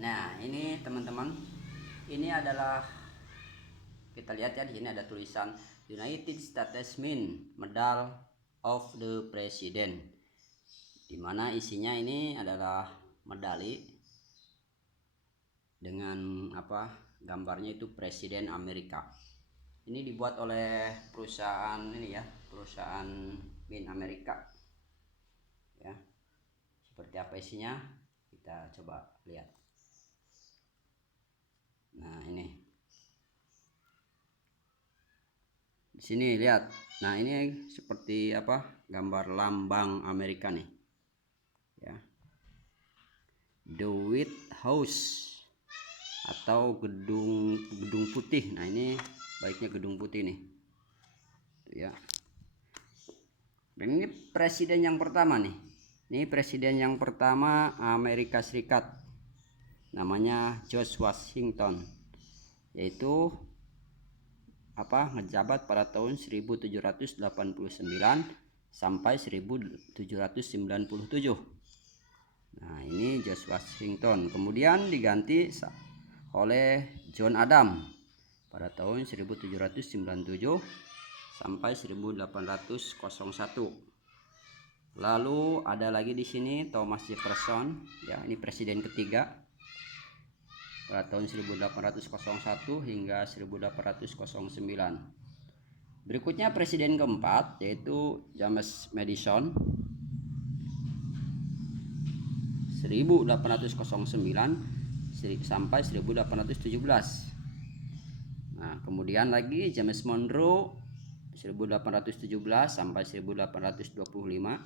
Nah, ini teman-teman, ini adalah, kita lihat ya, di sini ada tulisan United Statesman Medal of the President, dimana isinya ini adalah medali dengan gambarnya itu Presiden Amerika. Ini dibuat oleh perusahaan ini ya, perusahaan Min Amerika ya. Seperti apa isinya, kita coba lihat. Nah, ini di sini lihat. Nah, ini seperti gambar lambang Amerika nih ya, The White House atau gedung putih. Nah, ini baiknya gedung putih nih ya. Dan ini presiden yang pertama nih, ini presiden yang pertama Amerika Serikat, namanya George Washington, yaitu ngejabat pada tahun 1789 sampai 1797. Nah, ini George Washington. Kemudian diganti oleh John Adams pada tahun 1797 sampai 1801. Lalu ada lagi di sini Thomas Jefferson ya, ini presiden ketiga pada tahun 1801 hingga 1809. Berikutnya presiden keempat yaitu James Madison 1809 sampai 1817. Nah, kemudian lagi James Monroe 1817 sampai 1825.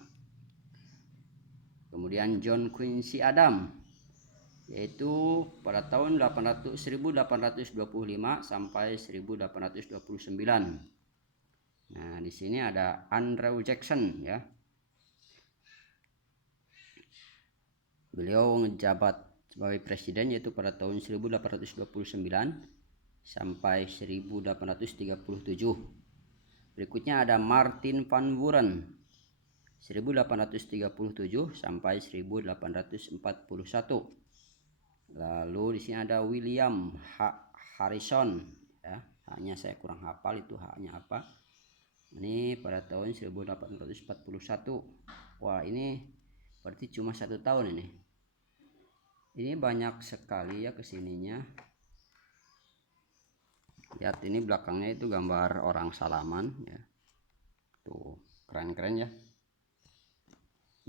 Kemudian John Quincy Adams yaitu pada tahun 1825 sampai 1829. Nah, di sini ada Andrew Jackson ya. Beliau menjabat sebagai presiden yaitu pada tahun 1829 sampai 1837. Berikutnya ada Martin Van Buren 1837 sampai 1841. Lalu di sini ada William Harrison ya, haknya saya kurang hafal itu haknya apa. Ini pada tahun 1841. Wah, ini berarti cuma 1 tahun ini. Ini banyak sekali ya kesininya. Lihat ini belakangnya itu gambar orang salaman ya. Tuh, keren-keren ya.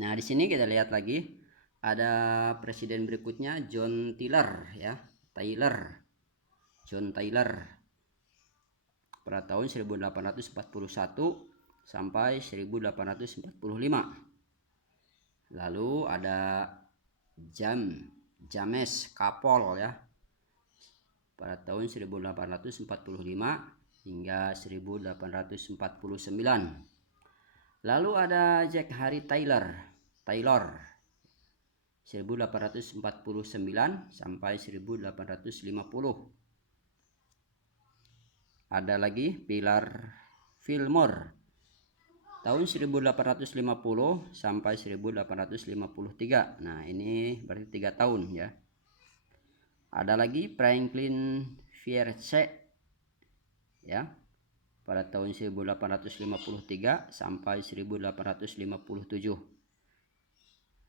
Nah, di sini kita lihat lagi ada presiden berikutnya John Tyler ya, John Tyler pada tahun 1841 sampai 1845. Lalu ada James Kapol ya pada tahun 1845 hingga 1849. Lalu ada Jack Harry Taylor 1849 sampai 1850. Ada lagi Pilar Fillmore tahun 1850 sampai 1853. Nah, ini berarti 3 tahun ya. Ada lagi Franklin Pierce ya pada tahun 1853 sampai 1857.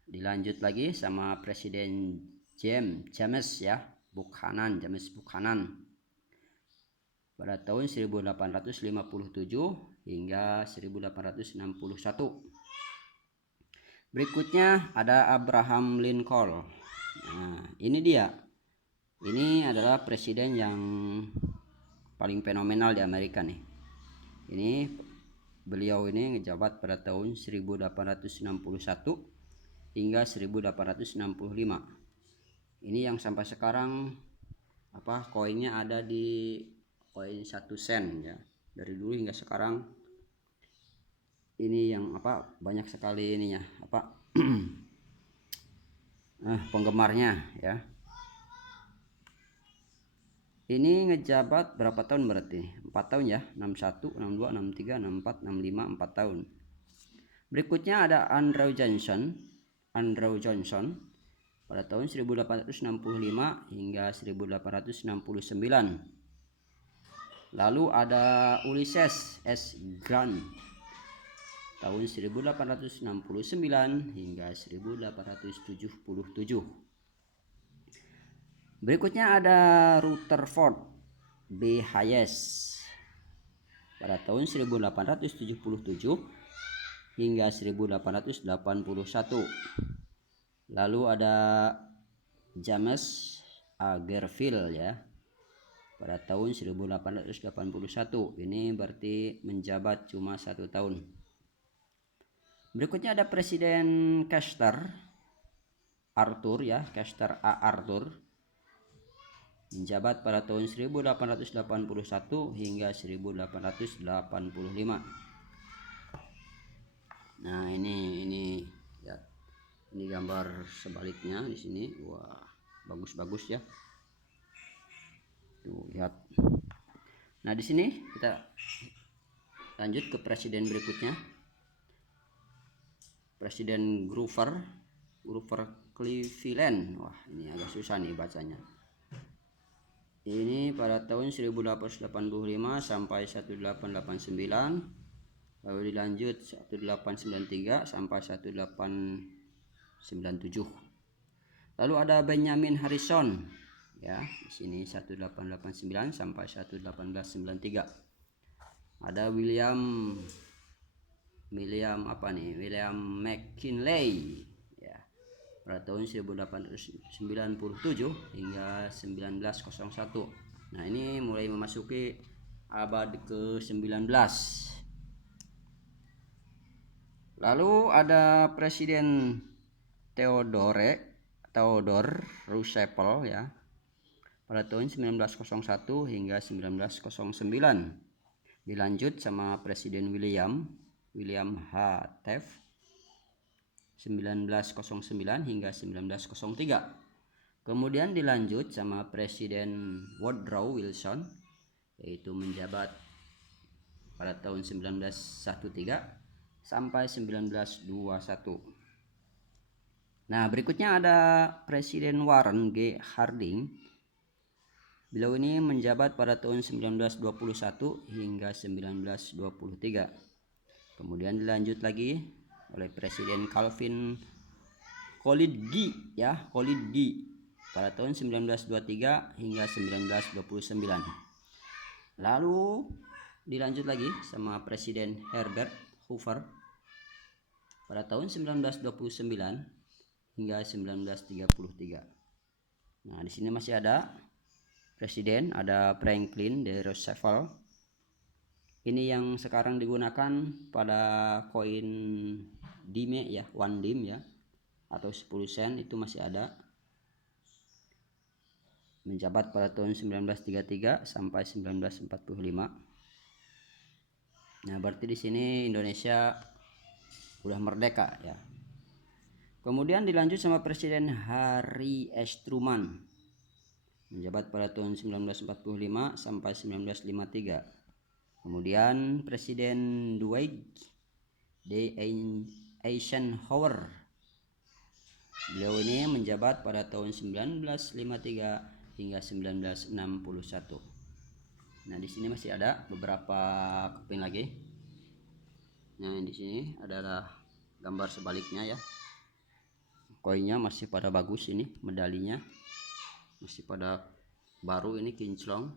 Dilanjut lagi sama Presiden James Buchanan pada tahun 1857 hingga 1861. Berikutnya ada Abraham Lincoln. Nah, ini dia. Ini adalah presiden yang paling fenomenal di Amerika nih. Ini beliau ini ngejabat pada tahun 1861 hingga 1865. Ini yang sampai sekarang koinnya ada di koin 1 sen ya. Dari dulu hingga sekarang ini yang banyak sekali ininya penggemarnya ya. Ini ngejabat berapa tahun berarti? 4 tahun ya, 61, 62, 63, 64, 65, 4 tahun. Berikutnya ada Andrew Johnson pada tahun 1865 hingga 1869. Lalu ada Ulysses S. Grant tahun 1869 hingga 1877. Berikutnya ada Rutherford B. Hayes pada tahun 1877 hingga 1881. Lalu ada James A. Garfield ya pada tahun 1881. Ini berarti menjabat cuma 1 tahun. Berikutnya ada Presiden Custer Arthur ya, Custer A. Arthur, menjabat pada tahun 1881 hingga 1885. Nah, ini ya. Ini gambar sebaliknya di sini. Wah, bagus-bagus ya. Tuh, lihat. Nah, di sini kita lanjut ke presiden berikutnya. Presiden Grover Cleveland. Wah, ini agak susah nih bacanya. Ini pada tahun 1885 sampai 1889. Lalu dilanjut 1893 sampai 1897. Lalu ada Benjamin Harrison ya, di sini 1889 sampai 1893. Ada William McKinley ya, pada tahun 1897 hingga 1901. Nah, ini mulai memasuki abad ke-19. Lalu ada Presiden Theodore Roosevelt ya, pada tahun 1901 hingga 1909. Dilanjut sama Presiden William H. Taft 1909 hingga 1903. Kemudian dilanjut sama Presiden Woodrow Wilson, yaitu menjabat pada tahun 1913 sampai 1921. Nah, berikutnya ada Presiden Warren G. Harding. Beliau ini menjabat pada tahun 1921 hingga 1923. Kemudian dilanjut lagi oleh Presiden Calvin Coolidge ya, pada tahun 1923 hingga 1929. Lalu dilanjut lagi sama Presiden Herbert Hoover pada tahun 1929 hingga 1933. Nah, di sini masih ada presiden, ada Franklin D. Roosevelt. Ini yang sekarang digunakan pada koin dime ya, 1 dim ya, atau 10 sen, itu masih ada. Menjabat pada tahun 1933 sampai 1945. Nah, berarti di sini Indonesia udah merdeka ya. Kemudian dilanjut sama Presiden Harry S. Truman, menjabat pada tahun 1945 sampai 1953. Kemudian Presiden Dwight D. Eisenhower, beliau ini menjabat pada tahun 1953 hingga 1961. Nah, di sini masih ada beberapa keping lagi. Nah, di sini adalah gambar sebaliknya ya. Koinnya masih pada bagus, ini medalinya masih pada baru, ini kinclong.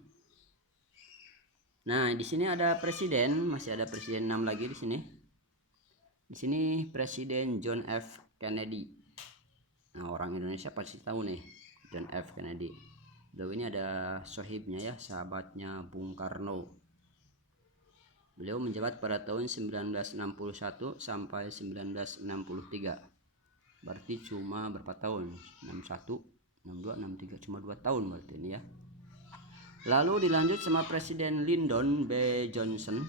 Nah, di sini ada presiden, masih ada presiden 6 lagi di sini. Di sini Presiden John F. Kennedy. Nah, orang Indonesia pasti tahu nih John F. Kennedy. Beliau ini ada sohibnya ya, sahabatnya Bung Karno. Beliau menjabat pada tahun 1961 sampai 1963. Berarti cuma berapa tahun? 61, 62, 63, cuma 2 tahun berarti ini ya. Lalu dilanjut sama Presiden Lyndon B. Johnson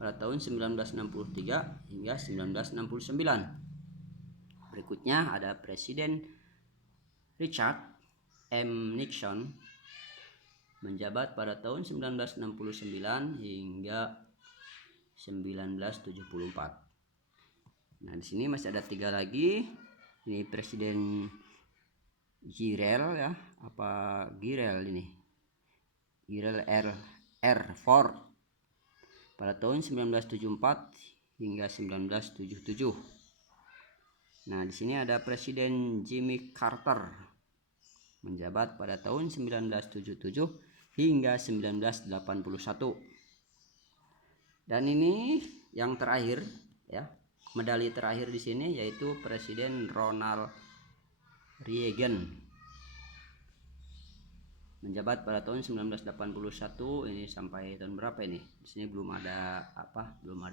pada tahun 1963 hingga 1969. Berikutnya ada Presiden Richard M. Nixon, menjabat pada tahun 1969 hingga 1974. Nah, di sini masih ada 3 lagi. Ini Presiden Girel ya, apa Girel ini, Girel R. Ford pada tahun 1974 hingga 1977. Nah, di sini ada Presiden Jimmy Carter menjabat pada tahun 1977 hingga 1981. Dan ini yang terakhir ya, medali terakhir di sini yaitu Presiden Ronald Reagan menjabat pada tahun 1981. Ini sampai tahun berapa ini? Di sini belum ada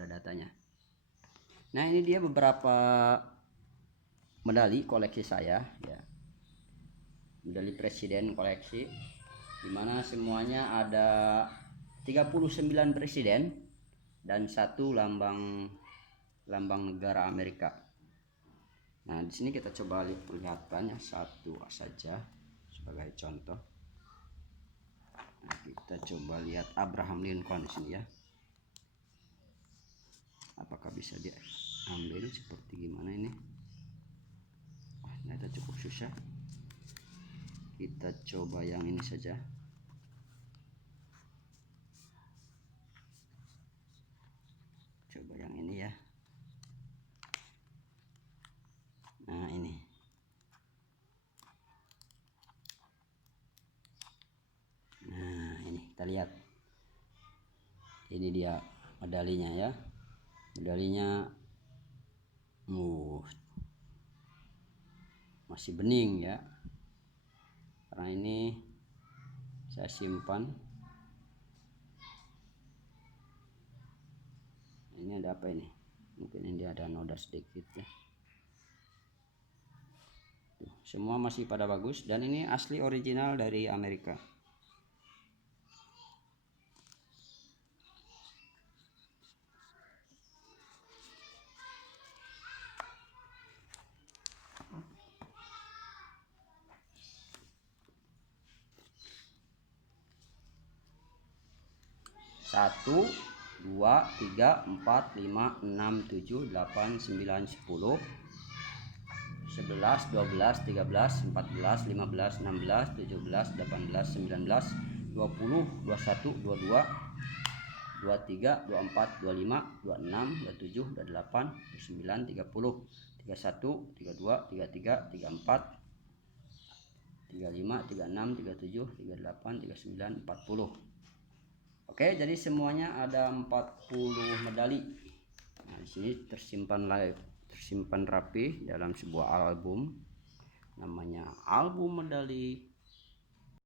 datanya. Nah, ini dia beberapa medali koleksi saya ya. Medali presiden koleksi, dimana semuanya ada 39 presiden dan satu lambang negara Amerika. Nah, di sini kita coba perlihatkan ya, satu saja sebagai contoh. Nah, kita coba lihat Abraham Lincoln di sini ya. Apakah bisa diambil seperti gimana ini? Wah, ternyata cukup susah. Kita coba yang ini saja. Coba yang ini ya. Nah, ini. Nah, ini kita lihat. Ini dia medalinya ya. Medalinya masih bening ya. Karena ini saya simpan. Ini ada apa ini? Mungkin ini ada noda sedikit ya. Tuh, semua masih pada bagus dan ini asli original dari Amerika. Satu, 2, 3, 4, 5, 6, 7, 8, 9, 10, 11, 12, 13, 14, 15, 16, 17, 18, 19, 20, 21, 22, 23, 24, 25, 26, 27, 28, 29, 30, 31, 32, 33, 34, 35, 36, 37, 38, 39, 40. Oke, jadi semuanya ada 40 medali. Nah, di sini tersimpan rapi dalam sebuah album, namanya album medali